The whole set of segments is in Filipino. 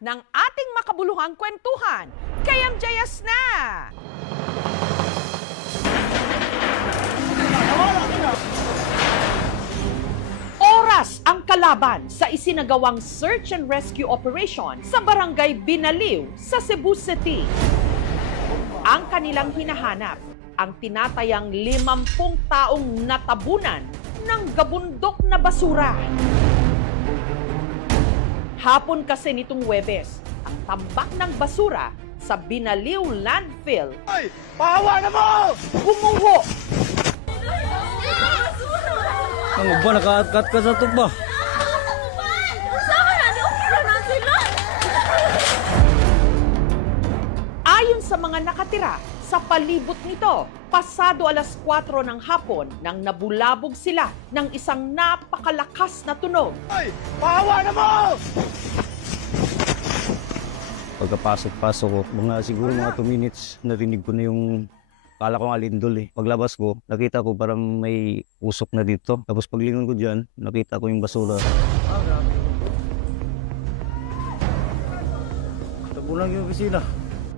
ng ating makabuluhang kwentuhan. Kayang Jayas na! Oras ang kalaban sa isinagawang search and rescue operation sa Barangay Binaliw sa Cebu City. Ang kanilang hinahanap, ang tinatayang 50 taong natabunan ng gabundok na basura. Hapon kasi nitong Huwebes, ang tambak ng basura sa Binaliw Landfill. Ay! Pahawa na mo! Gumuho! Ang ba, naka-cut ka sa tuba? Ayon sa mga nakatira, sa palibot nito, pasado alas 4 ng hapon nang nabulabog sila ng isang napakalakas na tunog. Ay! Pahawa na mo! Pagkapasok-pasok ko, siguro mga 2 minutes, narinig ko na yung kala ko nga lindol eh. Paglabas ko, nakita ko parang may usok na dito. Tapos paglingon ko dyan, nakita ko yung basura. Tabunan yung opisina.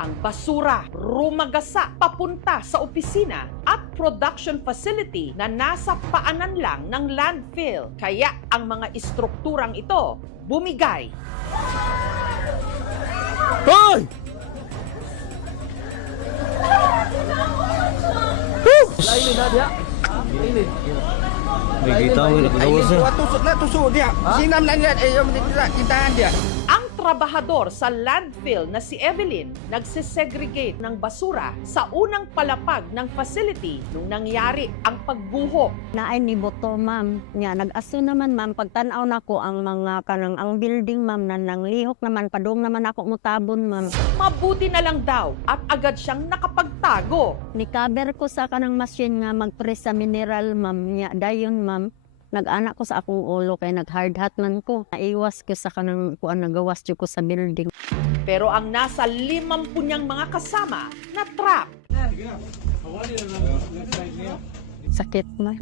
Ang basura rumagasa papunta sa opisina at production facility na nasa paanan lang ng landfill. Kaya ang mga istrukturang ito bumigay. Hoy! Lain na dia. May kita ko, nakagawas na. Tusok dia. Sinam na niya, yung tintahan dia. Ang trabahador sa landfill na si Evelyn nagsisegregate ng basura sa unang palapag ng facility nung nangyari ang pagbuho. Naay ni Boto, ma'am. Nga, nag-aso naman, ma'am. Pagtanaw na ko ang mga kanang ang building, ma'am, na nanglihok naman. Padung naman ako mutabon, ma'am. Mabuti na lang daw at agad siyang nakapagtago. Nikaber ko sa kanang machine nga magpres sa mineral, ma'am. Nga, dayon, ma'am. Nag-anak ko sa akong ulo kay nag-hard hat man ko. Naiwas ko sa kanang kuan nagawas jud ko sa building. Pero ang nasa 50 niyang mga kasama na trap. Sakit na.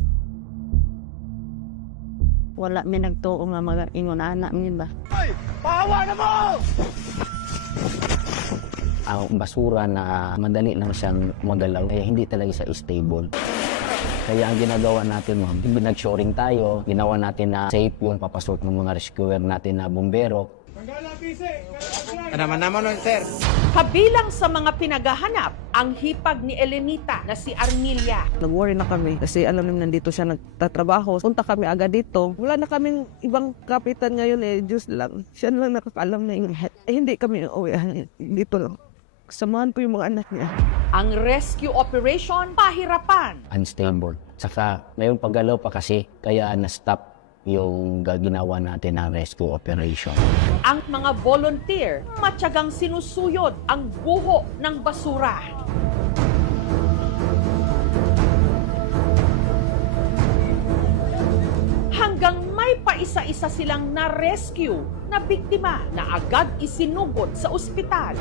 Wala mi nagtuo nga mga ingon anak mi ba. Ay! Pahawa na mo! Ang basura na madali lang siyang model, eh, hindi talaga siya stable. Kaya ang ginagawa natin, ma'am, nag-shoring tayo, ginawa natin na safe yun, papasok ng mga rescuer natin na bumbero. Naman sir. Kabilang sa mga pinagahanap ang hipag ni Elenita na si Armilia. Nag-worry na kami kasi alam namin nandito siya nagtatrabaho. Punta kami agad dito. Wala na kaming ibang kapitan ngayon eh. Diyos lang. Siya lang nakakaalam na yung head. Eh, hindi kami uwi. Dito lang. Samahan ko yung mga anak niya. Ang rescue operation, pahirapan. Unstable. Saka ngayon paggalaw pa kasi, kaya na-stop yung ginawa natin na rescue operation. Ang mga volunteer, matyagang sinusuyod ang buho ng basura. Hanggang may paisa-isa silang na-rescue na biktima na agad isinugod sa ospital.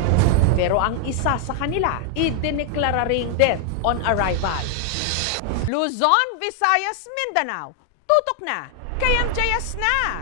Pero ang isa sa kanila, idineklara ring death on arrival. Luzon, Visayas, Mindanao, tutok na, Kayang Jayas na!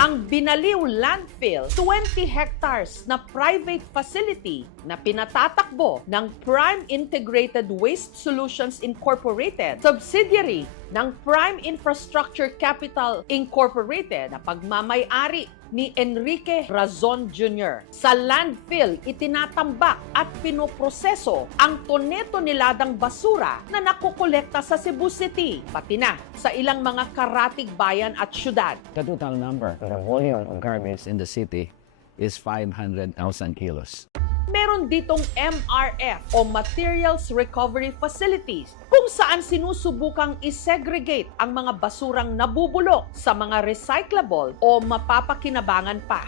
Ang Binaliw Landfill, 20 hectares na private facility na pinatatakbo ng Prime Integrated Waste Solutions Incorporated, subsidiary ng Prime Infrastructure Capital Incorporated na pagmamay-ari ni Enrique Razon Jr. Sa landfill, itinatambak at pinoproseso ang toneto-niladang basura na nakukolekta sa Cebu City, pati na sa ilang mga karatig bayan at syudad. The total number, the volume of garbage in the city is 500,000 kilos. Meron ditong MRF o Materials Recovery Facilities kung saan sinusubukang isegregate ang mga basurang nabubulok sa mga recyclable o mapapakinabangan pa.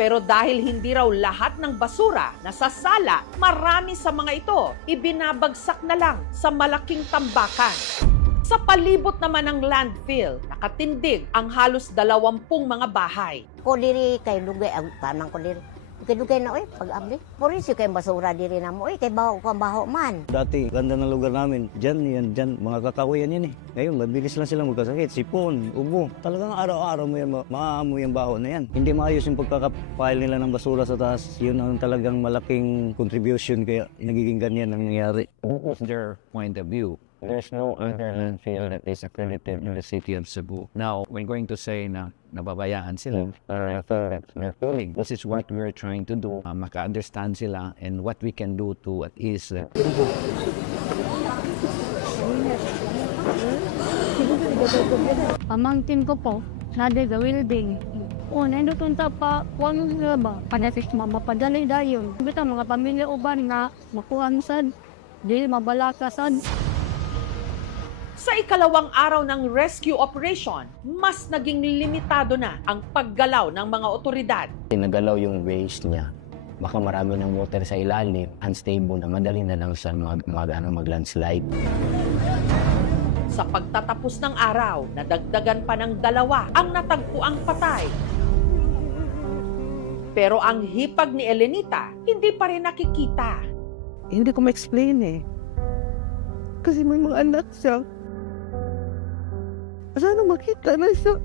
Pero dahil hindi raw lahat ng basura nasasala, marami sa mga ito ibinabagsak na lang sa malaking tambakan. Sa palibot naman ng landfill, nakatindig ang halos 20 mga bahay. Ko diri kay dugay ang tanang ko diri. Dugay-dugay na, pag-abli. Puris yung kayong basura diri na mo, kay baho man. Dati, ganda ng lugar namin. Diyan, mga kakawayan yan eh. Ngayon, mabilis lang silang magkasakit. Sipon, ubo. Talagang araw-araw mo yan, maaamoy yung baho na yan. Hindi maayos yung pagkakapile nila ng basura sa taas. Yun ang talagang malaking contribution kaya nagiging ganyan ang nangyayari. What was their point of view? There's no other landfill that is accredited in the city of Cebu. Now, we're going to say na nababayaan sila. This is what we're trying to do. Maka-understand sila and what we can do to at least Pamangkin ko po, nade sa welding. Nandun sa kuwan nga ba? Panasis mapadali dayon. Bita mga pamilya uban nga makuhan sad. Di mabalakasan. Sa ikalawang araw ng rescue operation, mas naging limitado na ang paggalaw ng mga otoridad. Nagalaw yung waste niya. Baka marami ng water sa ilalim, unstable na, madali na lang siya mag-landslide. Sa pagtatapos ng araw, nadagdagan pa ng 2 ang natagpuang patay. Pero ang hipag ni Elenita, hindi pa rin nakikita. Hindi ko ma-explain eh. Kasi may mga anak siya. Sana makita na siya.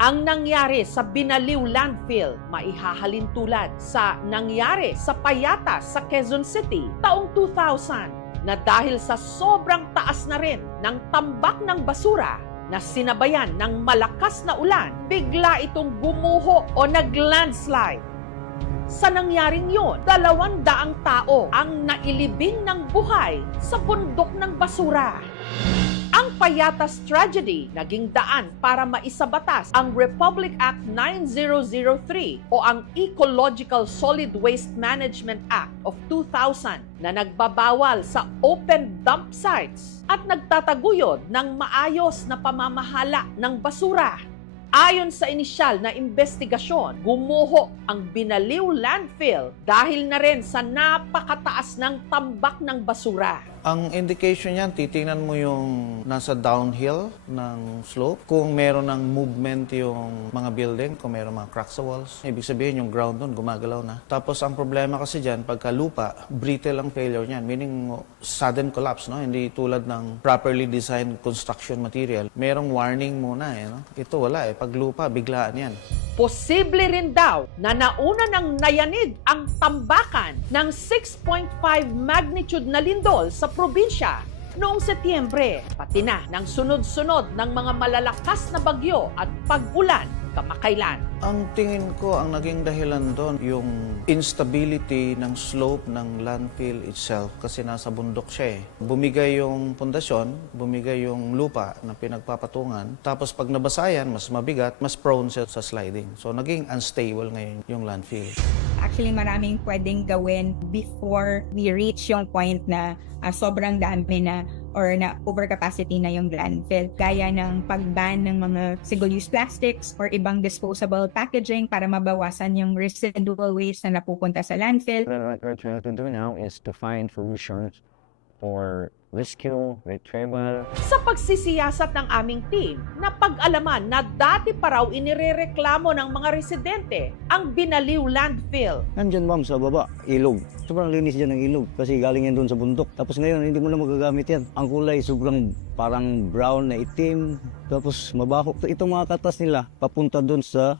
Ang nangyari sa Binaliw Landfill, maihahalin tulad sa nangyari sa Payatas sa Quezon City taong 2000 na dahil sa sobrang taas na rin ng tambak ng basura na sinabayan ng malakas na ulan, bigla itong gumuho o nag-landslide. Sa nangyaring yun, 200 tao ang nailibing ng buhay sa bundok ng basura. Ang Payatas tragedy naging daan para maisabatas ang Republic Act 9003 o ang Ecological Solid Waste Management Act of 2000 na nagbabawal sa open dump sites at nagtataguyod ng maayos na pamamahala ng basura. Ayon sa inisyal na investigasyon, gumuho ang Binaliw Landfill dahil na rin sa napakataas ng tambak ng basura. Ang indication niyan, titingnan mo yung nasa downhill ng slope. Kung meron ng movement yung mga building, kung meron mga cracks sa walls, ibig sabihin yung ground doon gumagalaw na. Tapos ang problema kasi dyan, pagka lupa, brittle ang failure niyan. Meaning sudden collapse, no? Hindi tulad ng properly designed construction material. Merong warning muna eh, no? Ito wala eh. Pag lupa, biglaan yan. Posible rin daw na nauna ng nayanig ang tambakan ng 6.5 magnitude na lindol sa probinsya noong Setyembre, pati na ng sunod-sunod ng mga malalakas na bagyo at pag-ulan kamakailan. Ang tingin ko, ang naging dahilan doon, yung instability ng slope ng landfill itself kasi nasa bundok siya eh. Bumigay yung pundasyon, bumigay yung lupa na pinagpapatungan, tapos pag nabasayan, mas mabigat, mas prone siya sa sliding. So naging unstable ngayon yung landfill. Actually, maraming pwedeng gawin before we reach yung point na sobrang dami na or na overcapacity na yung landfill. Gaya ng pag-ban ng mga single-use plastics or ibang disposable packaging para mabawasan yung residual waste na napupunta sa landfill. What we're trying to do now is to find solutions for rescue, retrieval. Sa pagsisiyasat ng aming team, napag-alaman na dati pa raw inirereklamo ng mga residente ang Binaliw Landfill. Nandyan ma'am sa baba, ilog. Sobrang linis dyan ng ilog kasi galing yan doon sa bundok. Tapos ngayon, hindi mo na magagamit yan. Ang kulay sobrang parang brown na itim. Tapos mabaho. Itong mga katas nila, papunta doon sa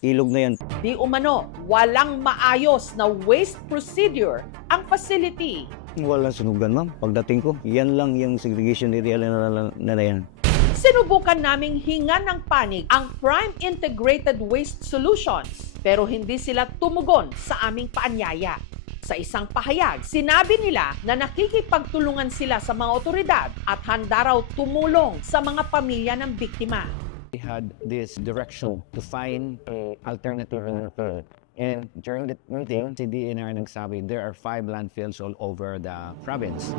ilog na yan. Di umano, walang maayos na waste procedure ang facility. Walang sunugan ma'am. Pagdating ko, yan lang yung segregation area na yan. Sinubukan naming hingan ng panig ang Prime Integrated Waste Solutions pero hindi sila tumugon sa aming paanyaya. Sa isang pahayag, sinabi nila na nakikipagtulungan sila sa mga otoridad at handa raw tumulong sa mga pamilya ng biktima. We had this direction to find an alternative landfill. And during the meeting, si DNR nagsabi, there are 5 landfills all over the province.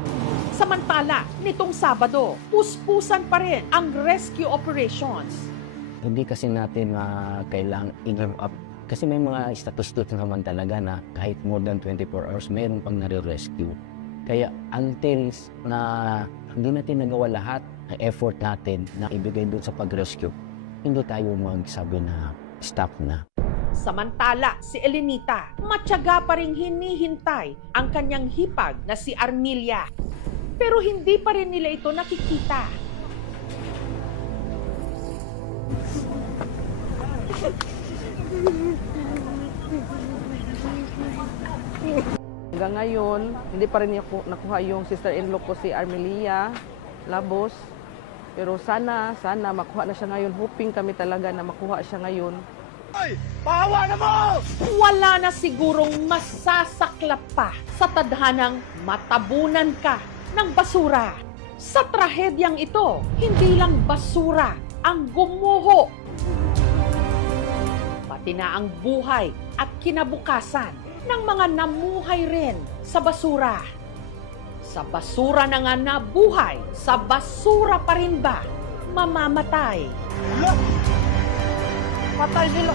Samantala, nitong Sabado, puspusan pa rin ang rescue operations. Hindi kasi natin kailangan i-give up. Kasi may mga status doon naman talaga na kahit more than 24 hours, mayroon pang nare-rescue. Kaya until na hindi natin nagawa lahat ng effort natin na ibigay doon sa pag-rescue, hindi tayo magsabi na stop na. Samantala, si Elenita, matyaga pa ring hinihintay ang kanyang hipag na si Armilia. Pero hindi pa rin nila ito nakikita. Hanggang ngayon, hindi pa rin nakuha yung sister-in-law ko si Armelia Labos. Pero sana makuha na siya ngayon. Hoping kami talaga na makuha siya ngayon. Wala na sigurong masasaklap pa sa tadhanang matabunan ka ng basura. Sa trahedyang ito, hindi lang basura ang gumuho. Pati na ang buhay at kinabukasan ng mga namuhay rin sa basura. Sa basura na nga nabuhay, sa basura pa rin ba mamamatay? Patay sila.